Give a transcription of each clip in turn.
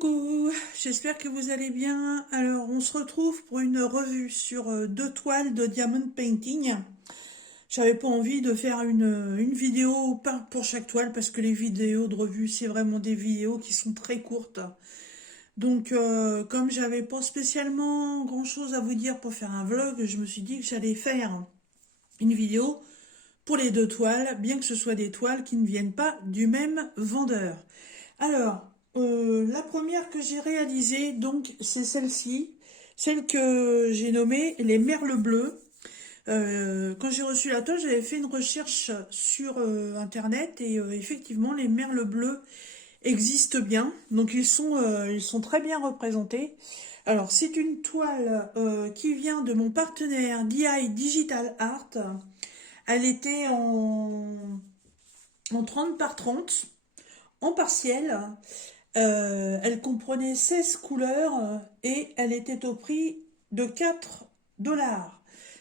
Coucou, j'espère que vous allez bien. Alors, on se retrouve pour une revue sur deux toiles de diamond painting. J'avais pas envie de faire une vidéo pour chaque toile parce que les vidéos de revue, c'est vraiment des vidéos qui sont très courtes. Donc, comme j'avais pas spécialement grand-chose à vous dire pour faire un vlog, je me suis dit que j'allais faire une vidéo pour les deux toiles, bien que ce soit des toiles qui ne viennent pas du même vendeur. Alors, la première que j'ai réalisée, donc, c'est celle-ci, celle que j'ai nommée les merles bleus. Quand j'ai reçu la toile, j'avais fait une recherche sur Internet et effectivement, les merles bleus existent bien. Donc, ils sont très bien représentés. Alors, c'est une toile qui vient de mon partenaire DI Digital Art. Elle était en 30 par 30, en partiel. Elle comprenait 16 couleurs et elle était au prix de 4 $.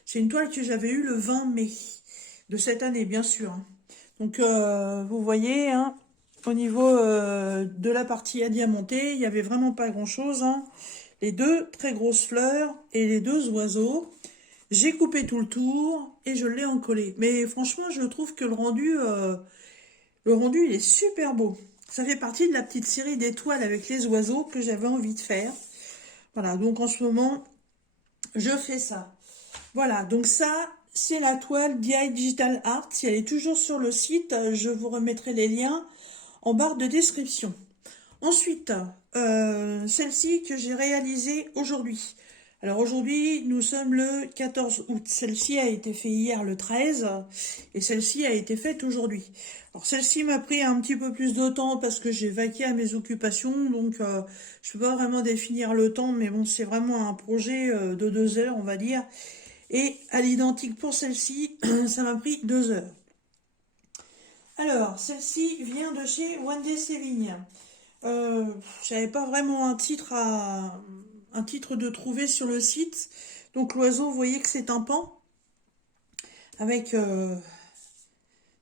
C'est une toile que j'avais eue le 20 mai de cette année, bien sûr, hein. Donc, vous voyez, hein, au niveau de la partie à diamanter, il n'y avait vraiment pas grand-chose, hein. Les deux très grosses fleurs et les deux oiseaux. J'ai coupé tout le tour et je l'ai encollé. Mais franchement, je trouve que le rendu, il est super beau. Ça fait partie de la petite série d'étoiles avec les oiseaux que j'avais envie de faire. Voilà, donc en ce moment, je fais ça. Voilà, donc ça, c'est la toile DI Digital Art. Si elle est toujours sur le site, je vous remettrai les liens en barre de description. Ensuite, celle-ci que j'ai réalisée aujourd'hui. Alors aujourd'hui, nous sommes le 14 août. Celle-ci a été faite hier le 13 et celle-ci a été faite aujourd'hui. Alors celle-ci m'a pris un petit peu plus de temps parce que j'ai vaqué à mes occupations, donc je peux pas vraiment définir le temps, mais bon, c'est vraiment un projet de 2 heures, on va dire. Et à l'identique pour celle-ci, ça m'a pris 2 heures. Alors, celle-ci vient de chez Wendy Sévigne. Euh, J'avais pas vraiment un titre de trouver sur le site. Donc l'oiseau, vous voyez que c'est un pan avec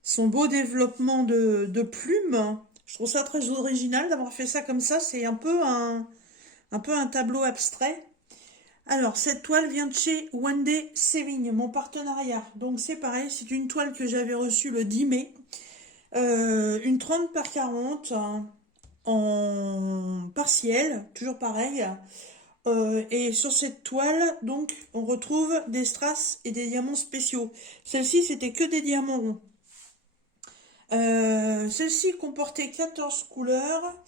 son beau développement de plumes. Je trouve ça très original d'avoir fait ça comme ça. C'est un peu un tableau abstrait. Alors, cette toile vient de chez Wendy Sévigne, mon partenariat. Donc c'est pareil, c'est une toile que j'avais reçue le 10 mai. Une 30 par 40 hein, en partiel, toujours pareil. Et sur cette toile, donc, on retrouve des strass et des diamants spéciaux. Celle-ci, c'était que des diamants ronds. Celle-ci comportait 14 couleurs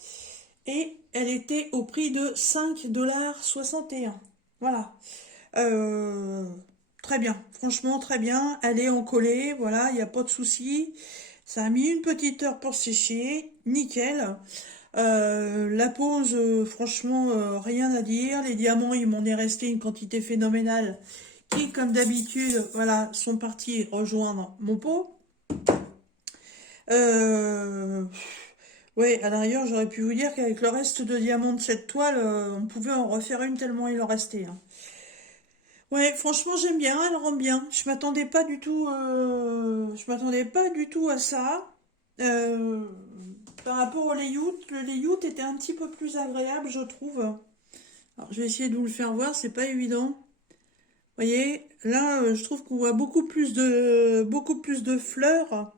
et elle était au prix de 5,61 $. Voilà. Euh, Très bien. Franchement, très bien. Elle est encollée. Voilà, il n'y a pas de souci. Ça a mis une petite heure pour sécher. Nickel. La pose, franchement, rien à dire. Les diamants, il m'en est resté une quantité phénoménale qui, comme d'habitude, voilà, sont partis rejoindre mon pot. Euh, ouais, à l'arrière, j'aurais pu vous dire qu'avec le reste de diamants de cette toile, on pouvait en refaire une tellement il en restait, hein. Ouais, franchement, j'aime bien, elle rend bien. Je m'attendais pas du tout à ça. Euh, Par rapport au layout, le layout était un petit peu plus agréable, je trouve. Alors, je vais essayer de vous le faire voir, c'est pas évident. Vous voyez, là, je trouve qu'on voit beaucoup plus de fleurs.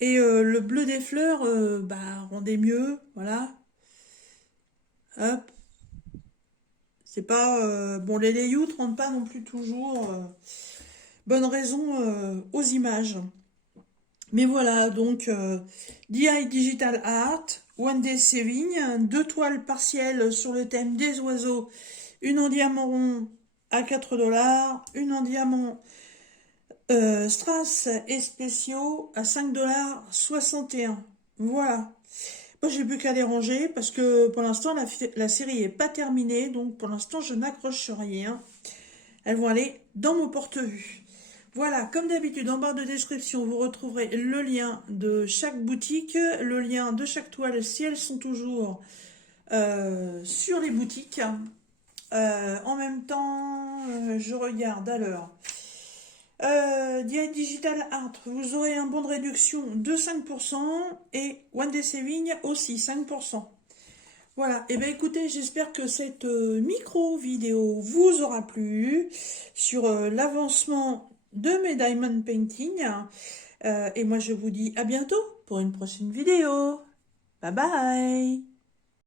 Et le bleu des fleurs, bah, rendait mieux, voilà. Hop. C'est pas... bon, les layouts rendent pas non plus toujours bonne raison aux images. Mais voilà, donc DI Digital Art, Wendy Sévigne, deux toiles partielles sur le thème des oiseaux, une en diamant rond à 4 $, une en diamant strass et spéciaux à 5,61 $. Voilà. Moi, j'ai plus qu'à les ranger parce que pour l'instant, la série est pas terminée, donc pour l'instant, je n'accroche rien. Elles vont aller dans mon porte-vue. Voilà, comme d'habitude, en barre de description, vous retrouverez le lien de chaque boutique, le lien de chaque toile si elles sont toujours sur les boutiques. En même temps, je regarde alors. DI Digital Art, vous aurez un bon de réduction de 5% et Wendy Sévigne aussi 5%. Voilà, et bien écoutez, j'espère que cette micro-vidéo vous aura plu sur l'avancement de mes diamond painting. Et moi je vous dis à bientôt pour une prochaine vidéo. Bye bye!